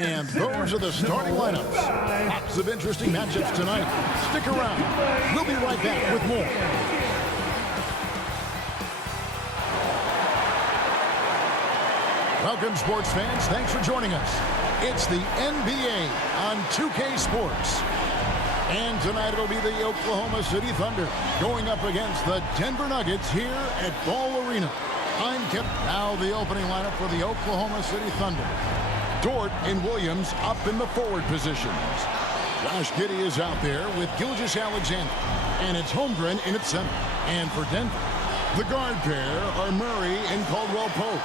And those are the starting lineups. Lots of interesting matchups tonight. Stick around. We'll be right back with more. Welcome, sports fans. Thanks for joining us. It's the NBA on 2K Sports. And tonight it'll be the Oklahoma City Thunder going up against the Denver Nuggets here at Ball Arena. I'm Kip. Now the opening lineup for the Oklahoma City Thunder. Dort and Williams up in the forward positions. Josh Giddey is out there with Gilgeous-Alexander. And it's Holmgren in at center. And for Denver, the guard pair are Murray and Caldwell-Pope.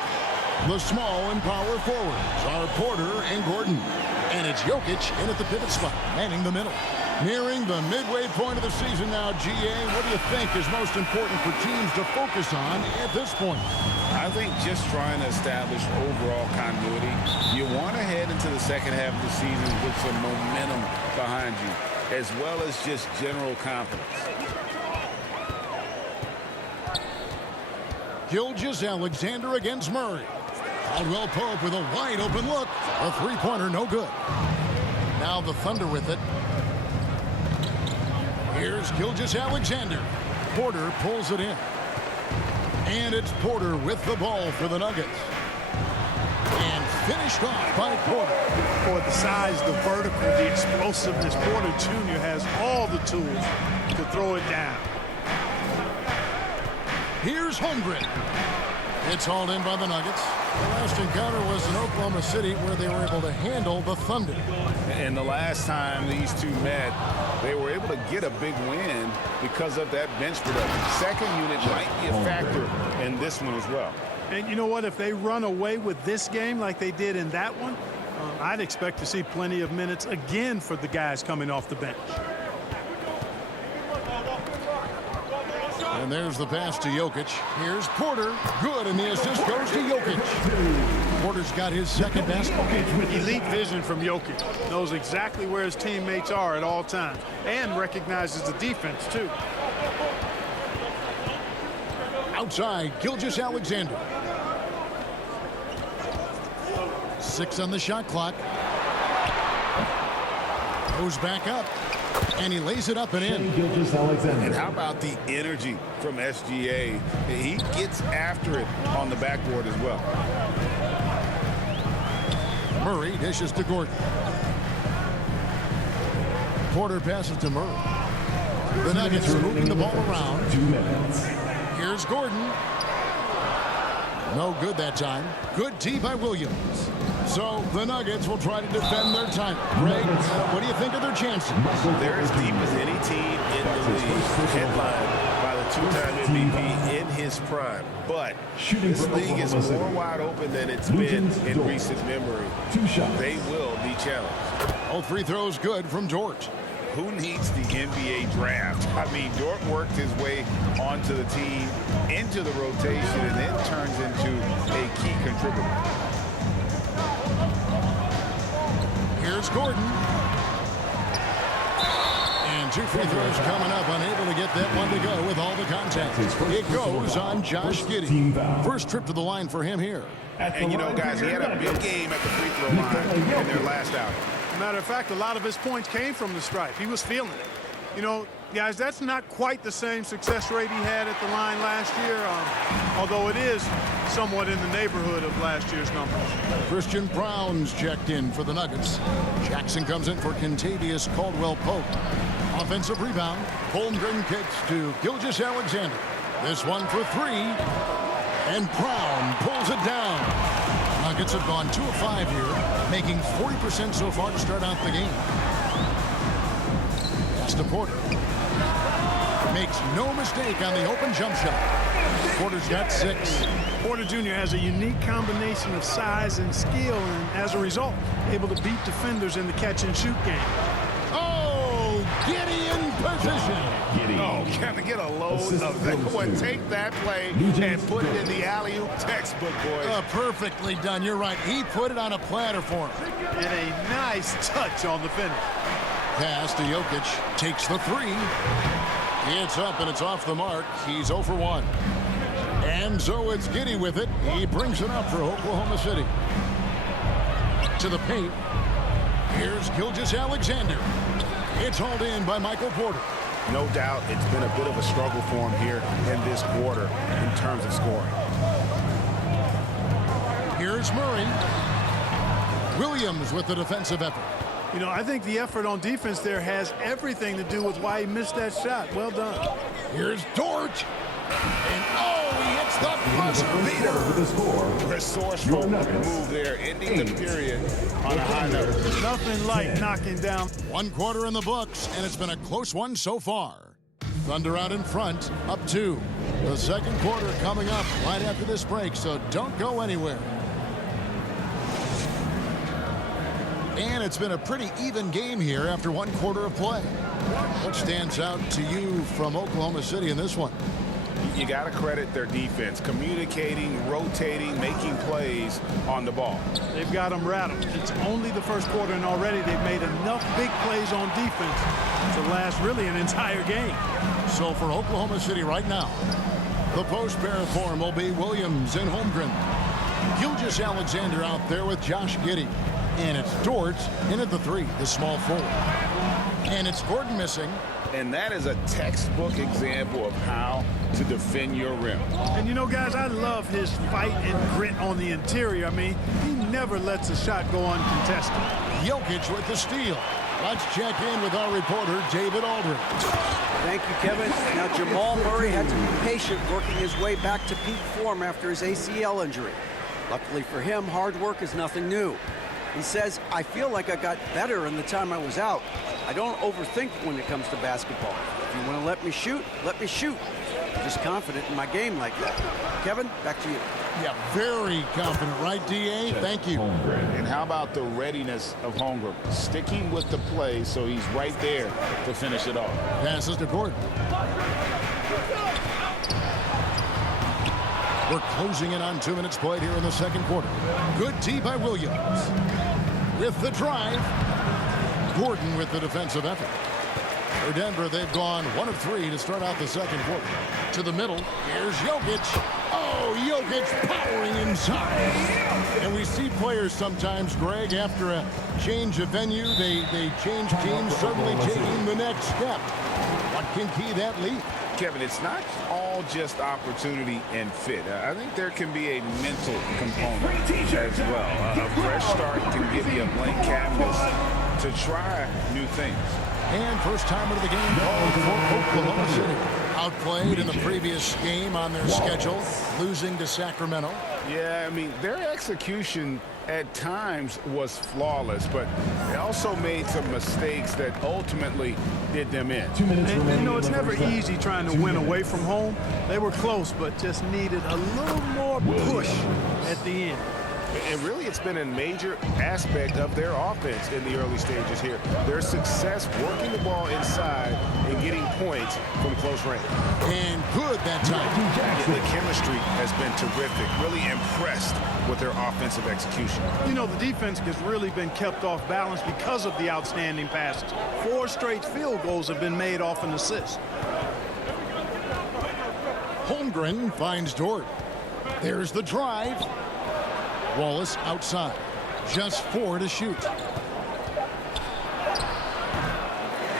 The small and power forwards are Porter and Gordon. And it's Jokic in at the pivot spot, manning the middle. Nearing the midway point of the season now, GA, what do you think is most important for teams to focus on at this point? I think just trying to establish overall continuity. You want to head into the second half of the season with some momentum behind you, as well as just general confidence. Gilgeous-Alexander against Murray. Caldwell-Pope with a wide open look. A three-pointer, no good. Now the Thunder with it. Here's Gilgeous-Alexander. Porter pulls it in. And it's Porter with the ball for the Nuggets. And finished off by Porter. For the size, the vertical, the explosiveness, Porter Jr. has all the tools to throw it down. Here's Holmgren. It's hauled in by the Nuggets. The last encounter was in Oklahoma City where they were able to handle the Thunder. And the last time these two met, they were able to get a big win because of that bench production. Second unit might be a factor in this one as well. And you know what? If they run away with this game like they did in that one, I'd expect to see plenty of minutes again for the guys coming off the bench. And there's the pass to Jokic. Here's Porter. Good, and the assist goes to Jokic. Porter's got his second basket. Elite vision from Jokic. Knows exactly where his teammates are at all times. And recognizes the defense, too. Outside, Gilgeous-Alexander. 6 on the shot clock. Goes back up. And he lays it up and in. And how about the energy from SGA? He gets after it on the backboard as well. Murray dishes to Gordon. Porter passes to Murray. The Nuggets are moving the ball around. 2 minutes. Here's Gordon. No good that time. Good tee by Williams. So the Nuggets will try to defend their time. Greg, what do you think of their chances? They're as deep as any team in the league, headlined by the two-time MVP in his prime. But this league is more wide open than it's been in recent memory. They will be challenged. All free throws good from Dort. Who needs the NBA draft? I mean, Dort worked his way onto the team, into the rotation, and then turns into a key contributor. Here's Gordon. And 2 free throws coming up, unable to get that one to go with all the contact. It goes on Josh Giddey. First trip to the line for him here. And you know, guys, he had a big game at the free throw line in their last outing. Matter of fact, a lot of his points came from the stripe. He was feeling it. You know, guys, that's not quite the same success rate he had at the line last year, although it is somewhat in the neighborhood of last year's numbers. Christian Brown's checked in for the Nuggets. Jackson comes in for Kentavious Caldwell-Pope. Offensive rebound. Holmgren kicks to Gilgeous-Alexander. This one for 3. And Brown pulls it down. Nuggets have gone 2 of 5 here, making 40% so far to start out the game. Pass to Porter. Makes no mistake on the open jump shot. Porter's got 6. Porter Jr. has a unique combination of size and skill, and as a result, able to beat defenders in the catch-and-shoot game. Oh, Giddey in position. Oh, can I get a load of that one? Take that play and put it in the alley-oop textbook, boys. Perfectly done. You're right. He put it on a platter for him. And a nice touch on the finish. Pass to Jokic. Takes the 3. It's up and it's off the mark. He's 0 for 1. And so it's Giddey with it. He brings it up for Oklahoma City. to the paint. Here's Gilgeous-Alexander. It's hauled in by Michael Porter. No doubt it's been a bit of a struggle for him here in this quarter in terms of scoring. Here's Murray. Williams with the defensive effort. You know, I think the effort on defense there has everything to do with why he missed that shot. Well done. Here's Dort. And he hits the buzzer beater. Resourceful move there, ending the period on a high note. Nothing like knocking down. 1 quarter in the books, and it's been a close one so far. Thunder out in front, up 2. The second quarter coming up right after this break, so don't go anywhere. And it's been a pretty even game here after 1 quarter of play. What stands out to you from Oklahoma City in this one? You got to credit their defense, communicating, rotating, making plays on the ball. They've got them rattled. It's only the first quarter, and already they've made enough big plays on defense to last really an entire game. So for Oklahoma City right now, the post pair of form will be Williams and Holmgren. Gilgeous-Alexander out there with Josh Giddey. And it's Dort in at the 3, the small forward. And it's Gordon missing. And that is a textbook example of how to defend your rim. And you know, guys, I love his fight and grit on the interior. I mean, he never lets a shot go uncontested. Jokic with the steal. Let's check in with our reporter, David Aldridge. Thank you, Kevin. Now, Jamal Murray had to be patient working his way back to peak form after his ACL injury. Luckily for him, hard work is nothing new. He says, I feel like I got better in the time I was out. I don't overthink when it comes to basketball. If you want to let me shoot, let me shoot. I'm just confident in my game like that. Kevin, back to you. Yeah, very confident, right, D.A.? Thank you. And how about the readiness of Holmgren? Sticking with the play so he's right there to finish it off. Passes to Gordon. We're closing in on 2 minutes played here in the second quarter. Good D by Williams. With the drive. Gordon with the defensive effort. For Denver, they've gone 1 of 3 to start out the second quarter. To the middle. Here's Jokic. Oh, Jokic powering inside. And we see players sometimes, Greg, after a change of venue, they change teams, suddenly taking the next step. What can key that lead? Kevin, it's not all just opportunity and fit. I think there can be a mental component as well. A fresh start can give you a blank canvas to try new things. And first time of the game called for Oklahoma City. Outplayed in the previous game on their schedule, losing to Sacramento. Yeah, I mean, their execution at times was flawless, but they also made some mistakes that ultimately did them in. 2 minutes remaining. You know, it's never easy trying to win away from home. They were close, but just needed a little more push at the end. And really, it's been a major aspect of their offense in the early stages here. Their success working the ball inside and getting points from close range. And good that time. The chemistry has been terrific. Really impressed with their offensive execution. You know, the defense has really been kept off balance because of the outstanding passes. 4 straight field goals have been made off an assist. Holmgren finds Dort. There's the drive. Wallace outside. Just 4 to shoot.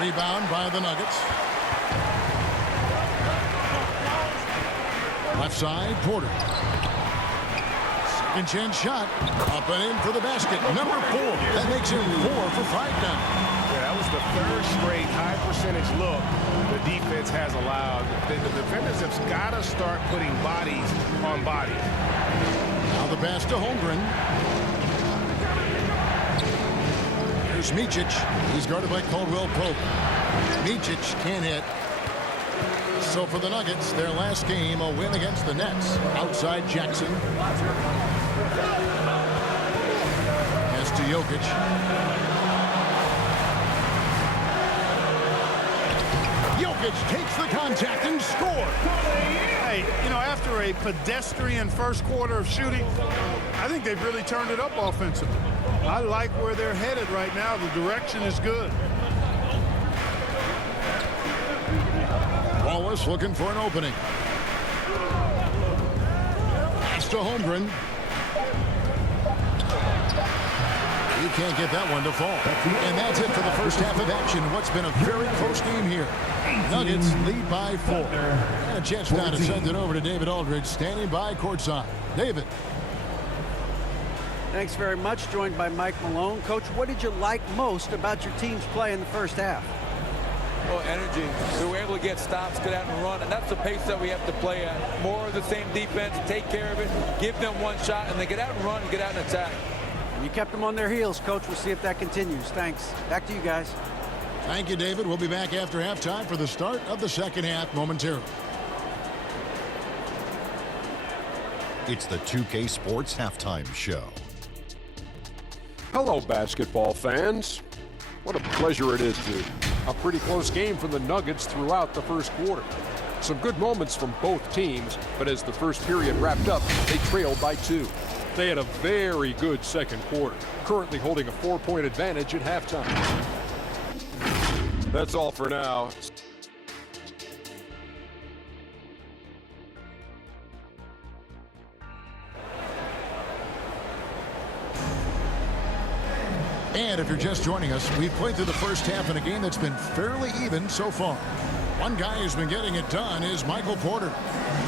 Rebound by the Nuggets. Left side, Porter. Second chance shot. Up and in for the basket. Number 4. That makes him 4 for 5 now. Yeah, that was the 3rd straight high percentage look the defense has allowed. The defenders have got to start putting bodies on bodies. Now the pass to Holmgren. Here's Micic. He's guarded by Caldwell Pope. Micic can't hit. So for the Nuggets, their last game, a win against the Nets. Outside Jackson. Pass to Jokic. Jokic takes the contact and scores. Hey, you know, after a pedestrian first quarter of shooting, I think they've really turned it up offensively. I like where they're headed right now. The direction is good. Wallace looking for an opening. Pass to Holmgren. He can't get that one to fall. And that's it for the first half of action. What's been a very close game here. Nuggets lead by 4. And a chance now to send it over to David Aldridge, standing by courtside. David. Thanks very much. Joined by Mike Malone. Coach, what did you like most about your team's play in the first half? Well, energy. We were able to get stops, get out and run, and that's the pace that we have to play at. More of the same defense, take care of it, give them one shot, and then get out and run and get out and attack. You kept them on their heels, Coach. We'll see if that continues. Thanks. Back to you guys. Thank you, David. We'll be back after halftime for the start of the second half momentarily. It's the 2K Sports Halftime Show. Hello, basketball fans. What a pleasure it is to a pretty close game for the Nuggets throughout the first quarter. Some good moments from both teams, but as the first period wrapped up, they trailed by 2. They had a very good second quarter, currently holding a 4-point advantage at halftime. That's all for now. And if you're just joining us, we've played through the first half in a game that's been fairly even so far. One guy who's been getting it done is Michael Porter.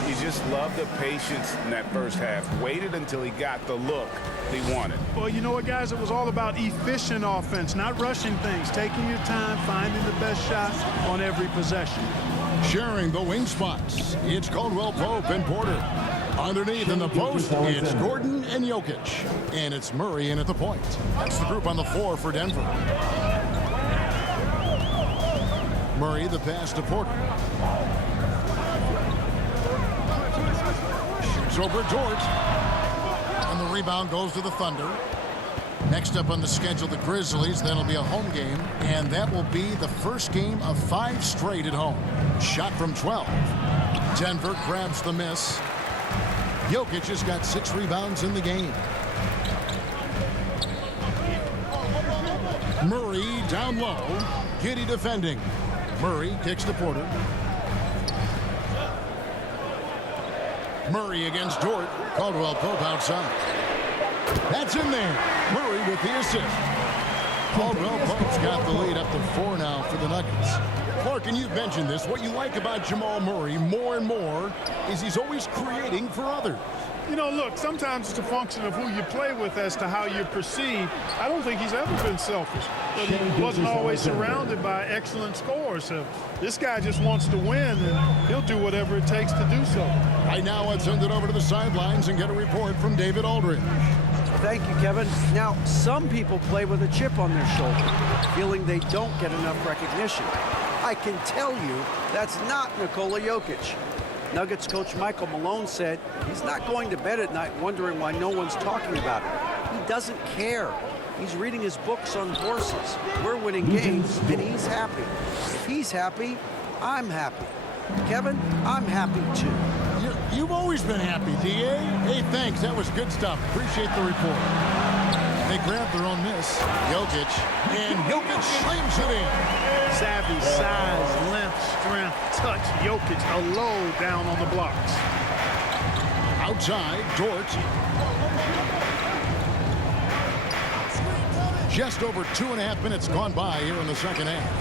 He just loved the patience in that first half. Waited until he got the look he wanted. Well, you know what, guys? It was all about efficient offense, not rushing things, taking your time, finding the best shot on every possession. Sharing the wing spots, it's Caldwell Pope and Porter. Underneath in the post, it's Gordon and Jokic. And it's Murray in at the point. That's the group on the floor for Denver. Murray, the pass to Porter. Shoots over Dort. And the rebound goes to the Thunder. Next up on the schedule, the Grizzlies. That'll be a home game. And that will be the first game of 5 straight at home. Shot from 12. Denver grabs the miss. Jokic has got 6 rebounds in the game. Murray down low. Giddy defending. Murray kicks to Porter. Murray against Dort. Caldwell Pope outside. That's in there. Murray with the assist. Caldwell Pope's got the lead up to 4 now for the Nuggets. Clark, and you've mentioned this, what you like about Jamal Murray more and more is he's always creating for others. You know, look, sometimes it's a function of who you play with as to how you're perceived. I don't think he's ever been selfish, but he wasn't always surrounded by excellent scores. So this guy just wants to win, and he'll do whatever it takes to do so. Right now, let's send it over to the sidelines and get a report from David Aldridge. Thank you, Kevin. Now, some people play with a chip on their shoulder, feeling they don't get enough recognition. I can tell you that's not Nikola Jokic. Nuggets coach Michael Malone said he's not going to bed at night wondering why no one's talking about it. He doesn't care. He's reading his books on horses. We're winning games, and he's happy. If he's happy, I'm happy. Kevin, I'm happy too. You've always been happy, D.A. Hey, thanks. That was good stuff. Appreciate the report. They grabbed their own miss. Jokic. And Jokic slams it in. Savvy, size, length, strength, touch. Jokic, a low down on the blocks. Outside, Dort. Just over 2.5 minutes gone by here in the second half.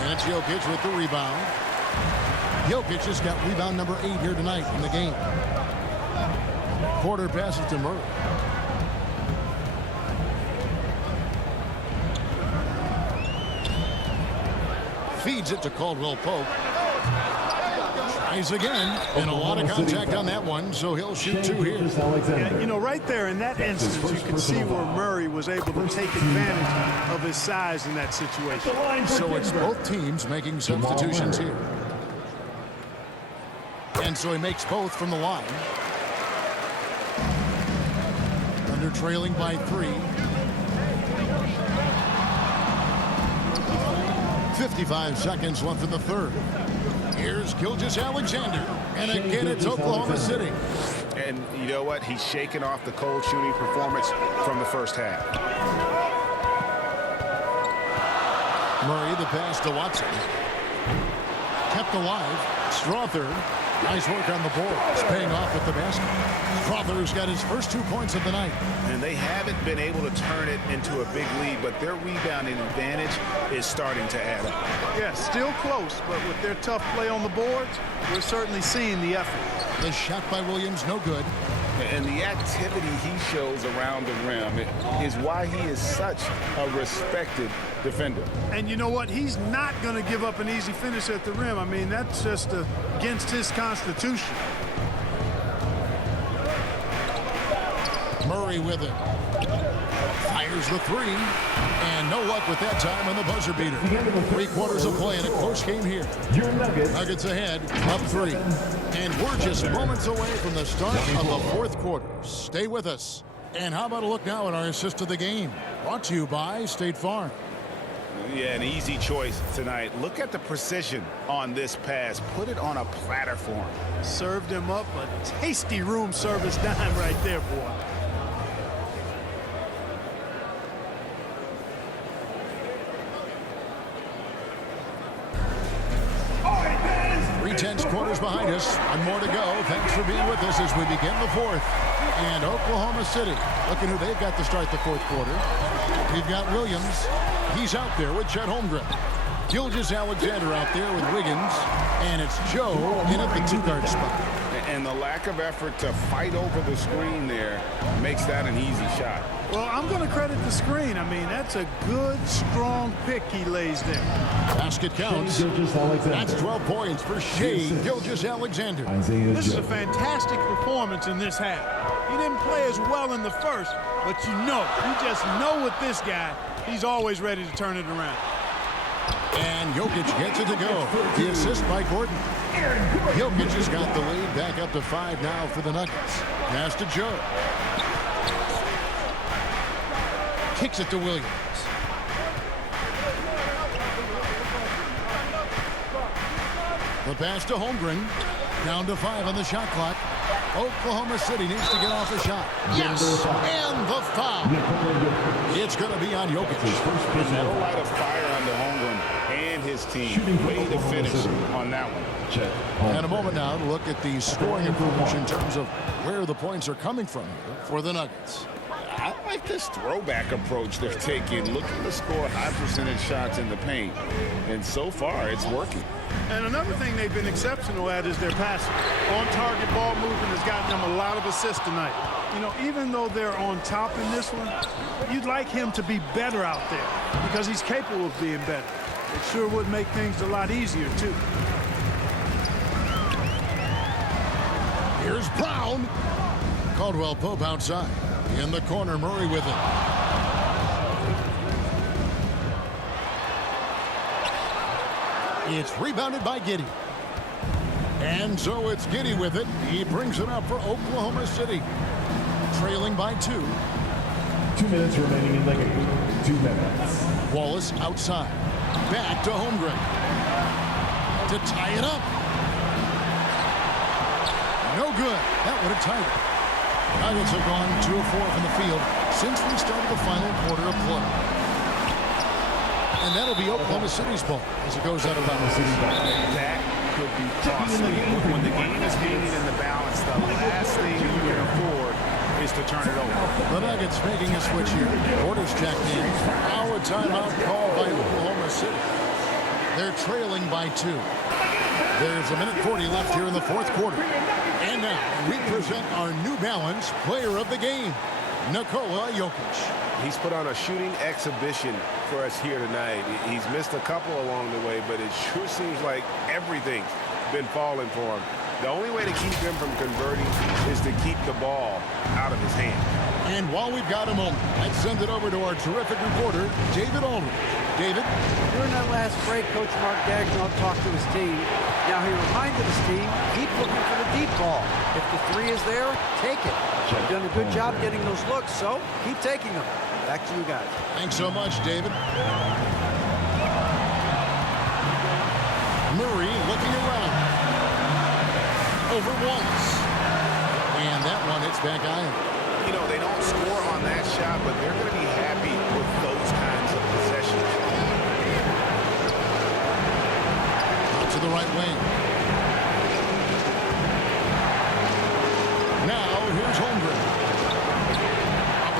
And it's Jokic with the rebound. Jokic has got rebound number 8 here tonight in the game. Porter passes to Murray. Feeds it to Caldwell Pope. Tries again, and a lot of contact on that one, so he'll shoot 2 here. Yeah, you know, right there in that instance, you can see where Murray was able to take advantage of his size in that situation. So it's both teams making substitutions here. And so he makes both from the line. Under trailing by 3. 55 seconds left in the third. Here's Gilgeous-Alexander. And again, it's Oklahoma City. And you know what? He's shaking off the cold shooting performance from the first half. Murray, the pass to Watson. Kept alive. Strother. Nice work on the boards, paying off with the basket. Crowther's got his first 2 points of the night. And they haven't been able to turn it into a big lead, but their rebounding advantage is starting to add up. Yeah, still close, but with their tough play on the boards, we're certainly seeing the effort. The shot by Williams, no good. And the activity he shows around the rim is why he is such a respected defender. And you know what? He's not going to give up an easy finish at the rim. I mean, that's just against his constitution. Murray with it. Fires the three. And no luck with that time on the buzzer beater. 3 quarters of play in a close game here. Nuggets ahead, up 3. And we're just moments away from the start of the 4th quarter. Stay with us. And how about a look now at our assist of the game? Brought to you by State Farm. Yeah, an easy choice tonight. Look at the precision on this pass. Put it on a platter for him. Served him up a tasty room service dime right there, boy. Tense quarters behind us. One more to go. Thanks for being with us as we begin the 4th. And Oklahoma City, looking who they've got to start the 4th quarter. We've got Williams. He's out there with Chet Holmgren. Gilgeous-Alexander out there with Wiggins. And it's Joe in at the 2-guard spot. And the lack of effort to fight over the screen there makes that an easy shot. Well, I'm going to credit the screen. I mean, that's a good, strong pick he lays there. Basket counts. That's 12 points for Shea Gilgeous-Alexander. This is a fantastic performance in this half. He didn't play as well in the first, but you just know with this guy, he's always ready to turn it around. And Jokic gets it to go. The assist by Gordon. Jokic has got the lead back up to 5 now for the Nuggets. Pass to Joe. Kicks it to Williams. The pass to Holmgren. Down to 5 on the shot clock. Oklahoma City needs to get off a shot. Yes! And the foul. It's going to be on Jokic. And that'll light a fire on the Holmgren and his team. Way to finish on that one. And a moment now to look at the scoring approach in terms of where the points are coming from here for the Nuggets. I like this throwback approach they're taking, looking to score high percentage shots in the paint. And so far, it's working. And another thing they've been exceptional at is their passing. On-target ball movement has gotten them a lot of assists tonight. You know, even though they're on top in this one, you'd like him to be better out there because he's capable of being better. It sure would make things a lot easier, too. Here's Brown. Caldwell Pope outside. In the corner, Murray with it. It's rebounded by Giddey. And so it's Giddey with it. He brings it up for Oklahoma City. Trailing by 2. 2 minutes remaining in the game. 2 minutes. Wallace outside. Back to Holmgren. To tie it up. No good. That would have tied it. Nuggets have gone 2 of 4 from the field since we started the final quarter of play. And that'll be Oklahoma City's ball as it goes out of bounds. That could be costly. When the game is hanging in the balance, the last thing you can afford is to turn it over. The Nuggets making a switch here. Orders checked in. Now a timeout called by Oklahoma City. They're trailing by 2. There's a minute 40 left here in the 4th quarter. And now we present our New Balance player of the game, Nikola Jokic. He's put on a shooting exhibition for us here tonight. He's missed a couple along the way, but it sure seems like everything's been falling for him. The only way to keep him from converting is to keep the ball out of his hand. And while we've got a moment, let's send it over to our terrific reporter, David Aldridge. David? During that last break, Coach Mark Dagnall talked to his team. Now he reminded his team, keep looking for the deep ball. If the 3 is there, take it. You've done a good job getting those looks, so keep taking them. Back to you guys. Thanks so much, David. Murray looking around. Over once. And that one hits back iron. You know, they don't score on that shot, but they're going to be happy with those kinds of possessions. Out to the right wing.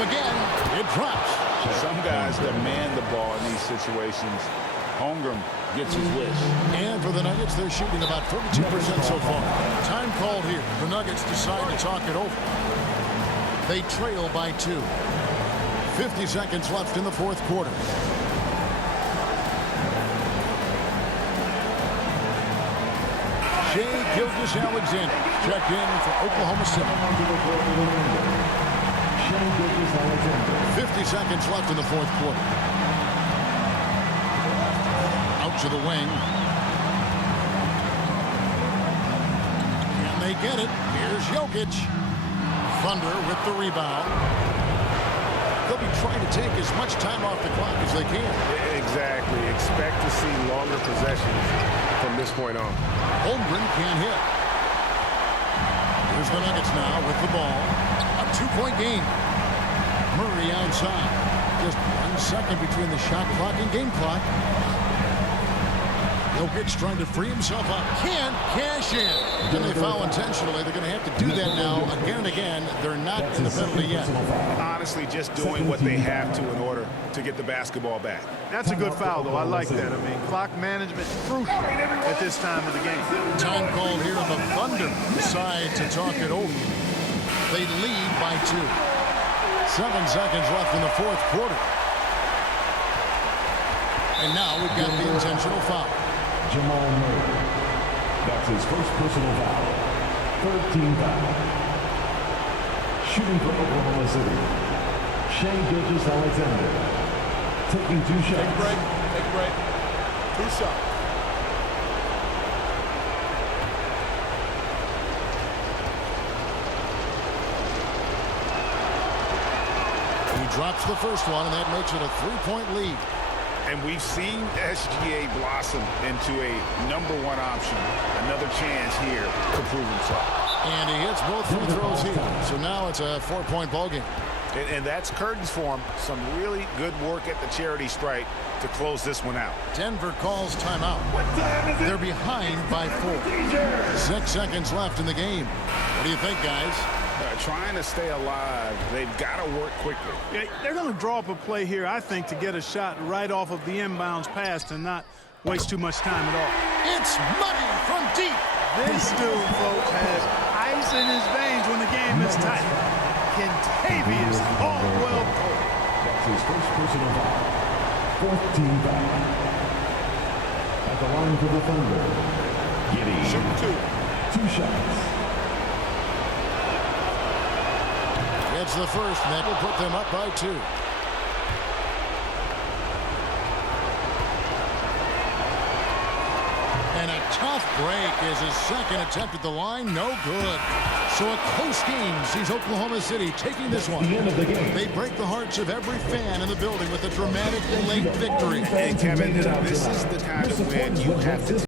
Again, it drops. Some guys demand the ball in these situations. Holmgren gets his wish. And for the Nuggets, they're shooting about 42% so far. Time called here. The Nuggets decide to talk it over. They trail by 2. 50 seconds left in the fourth quarter. Shai Gilgeous-Alexander checked in for Oklahoma City. 50 seconds left in the fourth quarter. Out to the wing. And they get it. Here's Jokic. Thunder with the rebound. They'll be trying to take as much time off the clock as they can. Exactly. Expect to see longer possessions from this point on. Holmgren can't hit. Here's the Nuggets now with the ball. A 2-point game. Murray outside. Just 1 second between the shot clock and game clock. Jokic trying to free himself up. Can't cash in. And they foul intentionally. They're going to have to do that now again and again. They're not in the penalty yet. Honestly, just doing what they have to in order to get the basketball back. That's a good foul, though. I like that. I mean, clock management crucial at this time of the game. Time called here, and the Thunder decide to talk it over. They lead by 2. 7 seconds left in the fourth quarter. And now we've got the intentional foul. Jamal Murray. That's his first personal foul. 13 foul. Shooting for Oklahoma City. Shai Gilgeous-Alexander. Taking 2 shots. Take a break. Take a break. 2 shots. He drops the first one, and that makes it a 3-point lead. And we've seen SGA blossom into a #1 option. Another chance here to prove himself. And he hits both free throws here. So now it's a 4-point ball game. And that's curtains for him. Some really good work at the charity stripe to close this one out. Denver calls timeout. They're behind by 4. 6 seconds left in the game. What do you think, guys? Trying to stay alive, they've got to work quickly. Yeah, they're going to draw up a play here, I think, to get a shot right off of the inbounds pass and not waste too much time at all. It's money from deep. This dude, folks, has ice in his veins when the game is tight. Kentavious Caldwell-Pope. That's his first personal foul. 14 foul. At the line for the Thunder. Giddy. Shoot 2 shots. It's the first, and that will put them up by 2. And a tough break is his second attempt at the line. No good. So a close game sees Oklahoma City taking this one. The end of the game. They break the hearts of every fan in the building with a dramatic late victory. And Kevin, this is the kind of win you have to